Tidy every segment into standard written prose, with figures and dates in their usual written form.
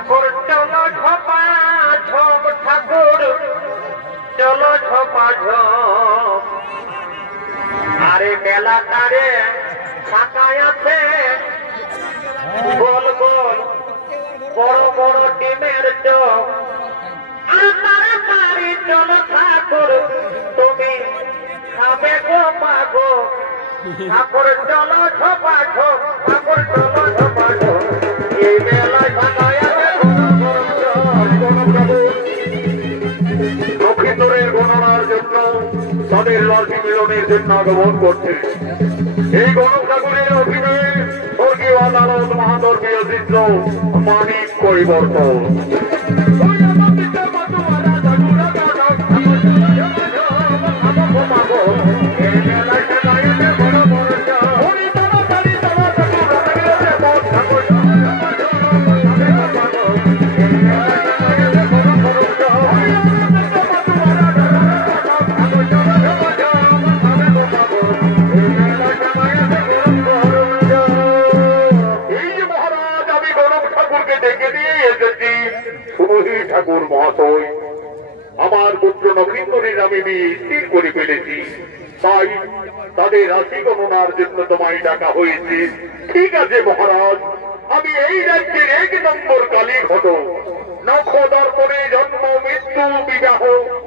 ঠাকুর চলো ঝপা ঝপ ঠাকুর চলো ঝপা ঝপ আরে মেলা তারে ফাঁকায় আছে গোল গোল বড় বড় ডিমের চোখ আর তাড়াতাড়ি চলো ঠাকুর তুমি খাবে গো মাগো ঠাকুর চলো ঝপা ঝপ ঠাকুর চলো ঝপা ঝপ এই মেলায় ফাঁকায় আছে লক্ষ্মীন্দরের গণনার জন্য তাদের রাশি মিলনের জন্য আগমন করছে এই গণক ঠাকুরের অভিনয়ে স্বর্গীয় আদালত মহাদর্মীয় চিত্র মানিক পরিবর্তন ঠাকুর মহাশয় আমার পুত্র নবীন্দরের আমি স্থির করে ফেলেছি তাই তাদের রাশি গণনার জন্য তোমায় ডাকা হয়েছে ঠিক আছে মহারাজ আমি এই রাজ্যের 1 নম্বর কালী ঘটক নক্ষদর্পণে জন্ম মৃত্যু বিবাহ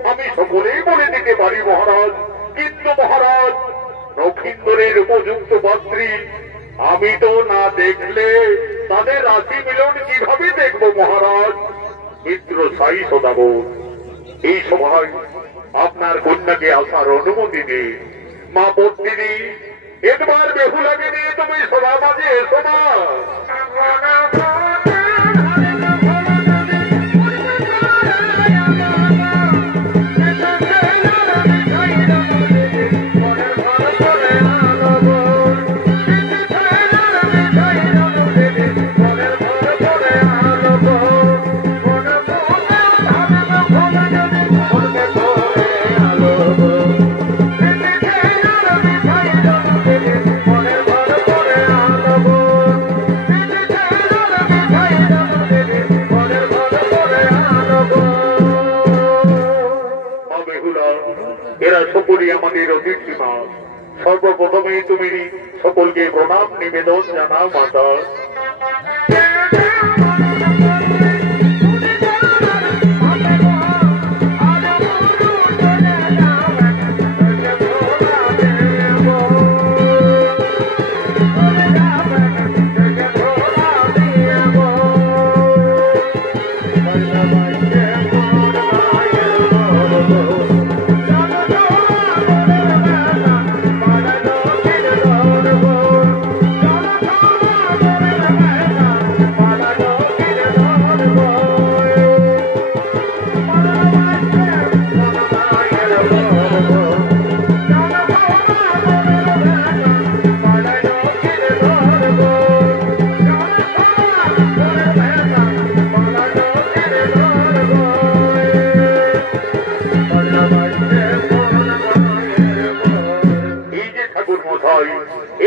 আমি সকলেই বলে দিতে পারি মহারাজ কিন্তু মহারাজ নক্ষিন্দরের উপযুক্ত পাত্রী আমি তো না দেখলে তাদের রাশি মিলন কিভাবে দেখবো মহারাজ মিত্র সাই সদাগর এই সময় আপনার কন্যাকে আসার অনুমতি দিন মা পত্নী একবার বেহুলাকে নিয়ে তুমি সভা মাঝে এসো না আমাদের অতিথি মা সর্বপ্রথমে তুমি সকলকে প্রণাম নিবেদন জানাও মাতা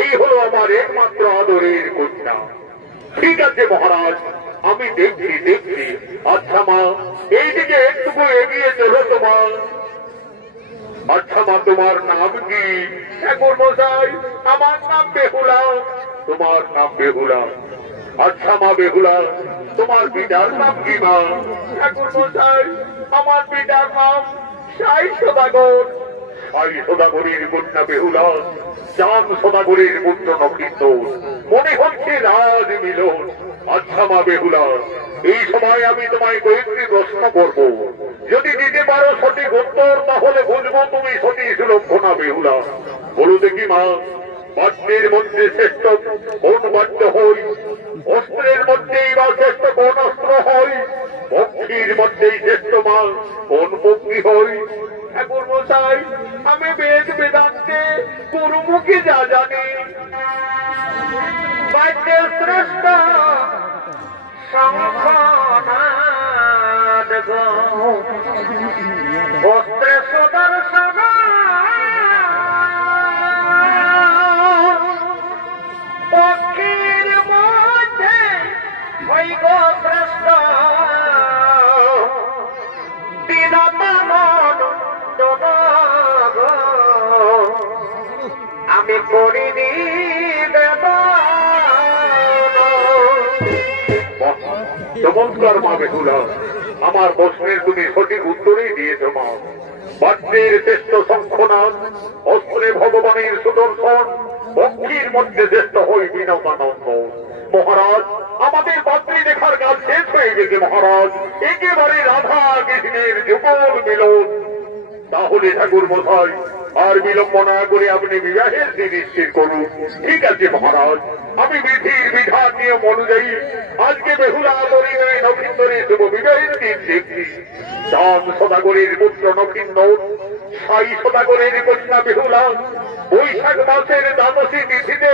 এই হলো আমার একমাত্র আদরের কন্যা ঠিক আছে মহারাজ আমি দেখছি আচ্ছা মা এইদিকে একটুকু এগিয়ে চলো তোমার আচ্ছা মা তোমার নাম কি ঠাকুর মশাই আমার নাম বেহুলা তোমার নাম বেহুলা আচ্ছা মা বেহুলা তোমার পিতার নাম কি মা ঠাকুর মশাই আমার পিতার নাম সাই সদাগর সাই সদাগরের কন্যা বেহুলা চাঁদ সদাগরের পুত্র নক্ষিন্দর মনে হচ্ছে রাজ মিলন আচ্ছা মা বেহুলা এই সময় আমি তোমায় কয়েকটি প্রশ্ন করব যদি দিতে পারো সঠিক উত্তর তাহলে বুঝবো তুমি সঠিক লক্ষণা বেহুলা বলো দেখি মা বাদ্যের মধ্যে শ্রেষ্ঠ কোন বাদ্য হই অস্ত্রের মধ্যেই বা শ্রেষ্ঠ কোন অস্ত্র হই পক্ষীর মধ্যেই শ্রেষ্ঠ মা কোন পক্ষী হই ঠাকুর মশাই আমি বেদ বেদান্তে গুরুমুখী যা জানি বাদ্যের শ্রেষ্ঠ শঙ্খনাদ অস্ত্রে সুদর্শন পক্ষীর মধ্যে ওই গো শ্রেষ্ঠ চমৎকার মা বেহুলা, আমার প্রশ্নের তুমি সঠিক উত্তরেই দিয়েছ মা। বাদ্যের শ্রেষ্ঠ শঙ্খনাদ, অস্ত্রে ভগবানের সুদর্শন, পক্ষীর মধ্যে শ্রেষ্ঠ হই বিনোদানন্দ। মহারাজ, আমাদের পাত্রী দেখার কাজ শেষ হয়ে গেছে মহারাজ, একেবারে রাধা কৃষ্ণের যুগল মিলন। তাহলে ঠাকুর মশাই আর বিলম্ব না করে আপনি বিবাহের দিন স্থির করুন। ঠিক আছে মহারাজ, আমি বিধির বিধান নিয়ম অনুযায়ী আজকে বেহুলা পরিণয় নক্ষিন্দরের শুভ বিবাহের দিন দেখছি। রাম সদাগরের পুত্র নক্ষিন্দর, সাই সদাগরের কন্যা বেহুলা বৈশাখ মাসের দ্বাদশী তিথিতে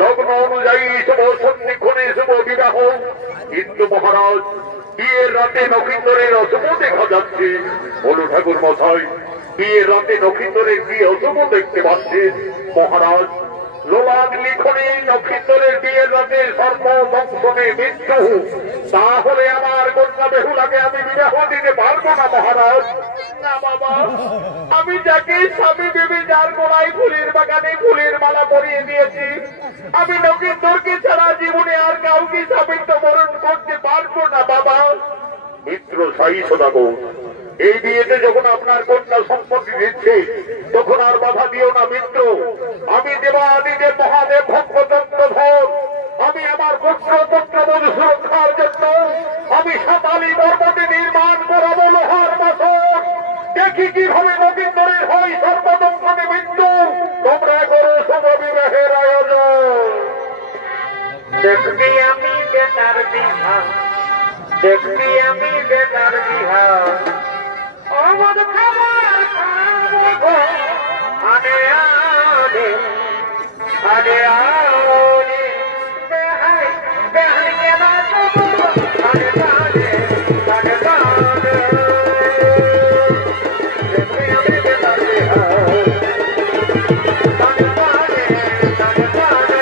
লগ্ন অনুযায়ী শুভ সন্ধিক্ষণে শুভ বিবাহ। কিন্তু মহারাজ, বিয়ের রাতে নক্ষিন্দরের অশুভ দেখা যাচ্ছে। বলো ঠাকুর মশাই, বিয়ের রাতে নক্ষিন্দরের কি অশুভ দেখতে পাচ্ছেন? মহারাজ, লোলাদ লিখনে নক্ষিন্দরের বিয়ের রাতে সর্ব দংশনে মৃত্যু। তাহলে আমার কন্যা বেহুলাকে আমি বিবাহ দিতে পারবো না মহারাজ। না বাবা, আমি যাকে স্বামী ভেবে যার গোড়ায় ফুলের বাগানে ফুলের মালা পরিয়ে দিয়েছি, আমি নক্ষিন্দরকে ছাড়া জীবনে আর কাউকে স্বামীত্ব বরণ করতে পারবো না বাবা। মিত্র সাই সদাগর, এই বিয়েতে যখন আপনার কন্যা সম্পত্তি দিচ্ছে তখন আর বাধা দিও না মিত্র। আমি দেবাদিদেব মহাদেব ভক্তচন্দ্রধর, আমি আমার পুত্র পুত্রবধূ সুরক্ষার জন্য আমি সাতালি পর্বতে নির্মাণ করাবো লোহার বাসন। দেখি কিভাবে নবীন্দরের হয় সর্বদংশনে মৃত্যু। তোমরা করো শুভ বিবাহের আয়োজন। দেখবি আমি বেটার বিহা, দেখবি আমি বেটার বিহা, অমদ খাবার খাবো আনে আনে আনে আনে বেহাই বেহাই কেনা দেবো আনে আনে আনে আনে। দেখবি আমি বেটার বিহা, আনে আনে আনে আনে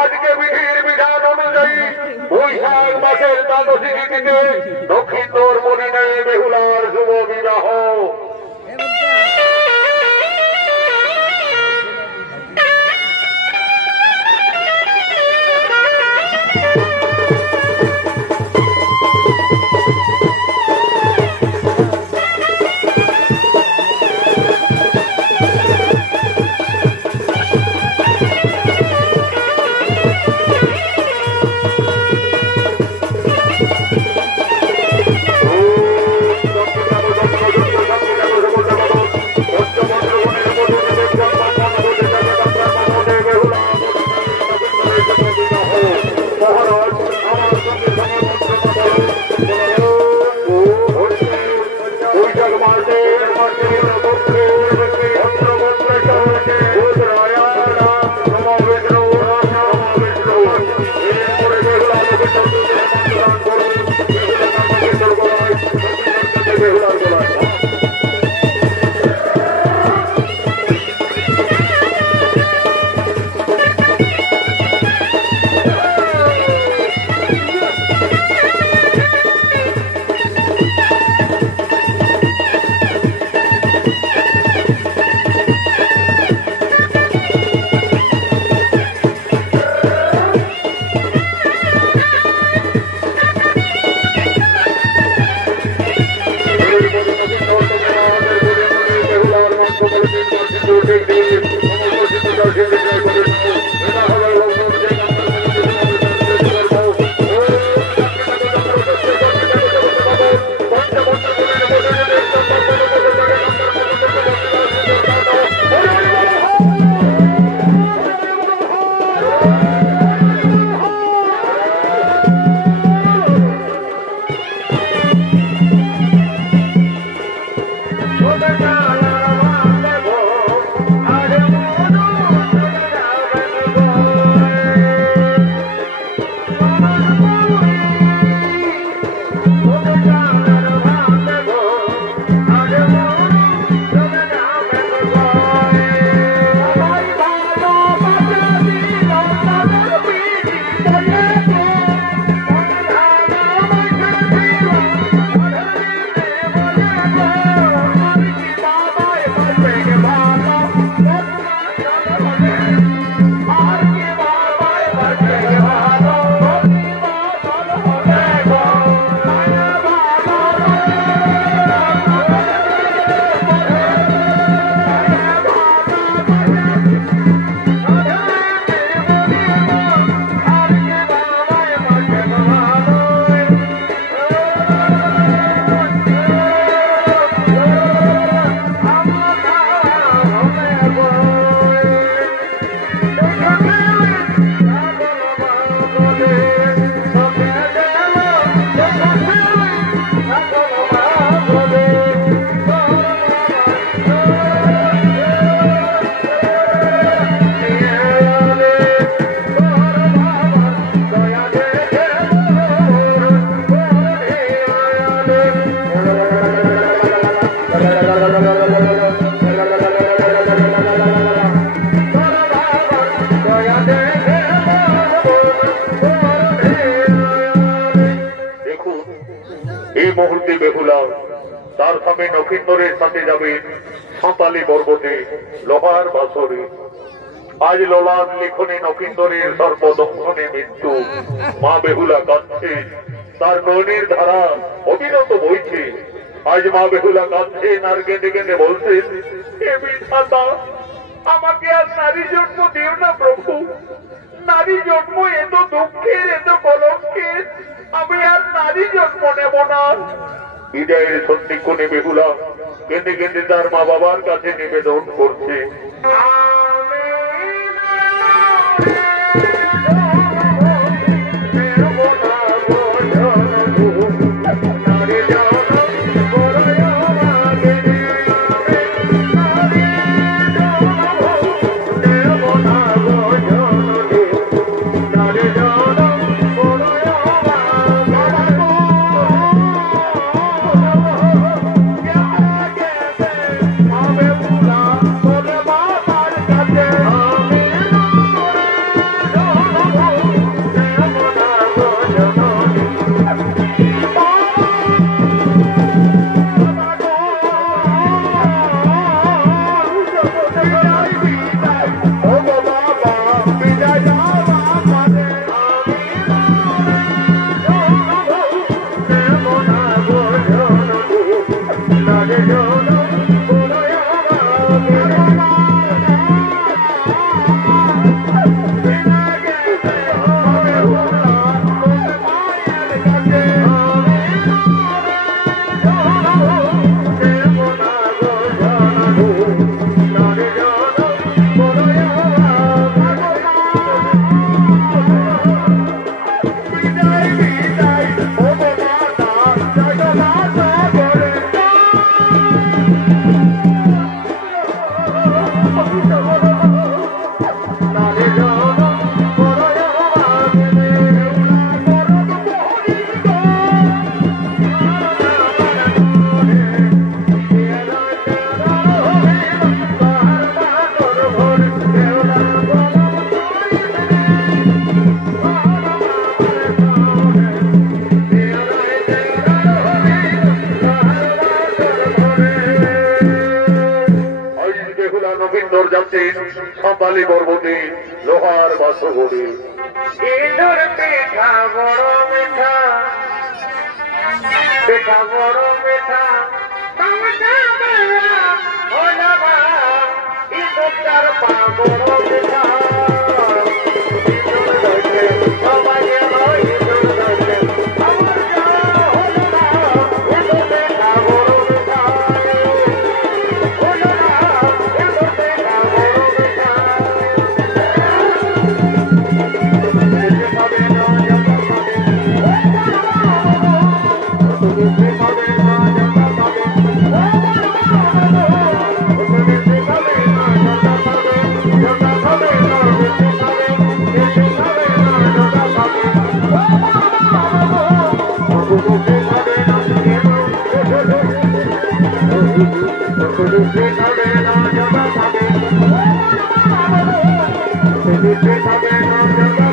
আজকে বিধির বিধান অনুযায়ী বৈশাখ মাসের দ্বাদশী তিথিতে দক্ষিণদর মরিনায় বেহুলার শুভ বিবাহ। এই মুহূর্তে বেহুলা তার স্বামী নক্ষিন্দরের সাথে যাবে সাঁতালি পর্বতে লোহার বাসরে। আজ লোলার লিখনে নক্ষিন্দরের সর্বদক্ষণে মৃত্যু। মা বেহুলা কাঁদছে, তার নয়নের ধারা অবিরত বইছে। আজ মা বেহুলা কাঁদছেন আর কেঁদে কেঁদে বলছেন, হে বিধাতা, আমাকে আর নারী জন্ম দিও না প্রভু। নারী জন্ম এত দুঃখের, এত কলঙ্কের, আমি আর নারী জন্ম নেব না। বিদায়ের সন্ধিক্ষণে বেহুলা কেঁদে কেঁদে তার মা বাবার কাছে নিবেদন করছে, সাঁতালি পর্বতে লোহার বাসগরে। ইঁদুর পিঠা বড় মিঠা, পিঠা বড় মিঠা, ইঁদুর তার পা বড় মিঠা। Thank you.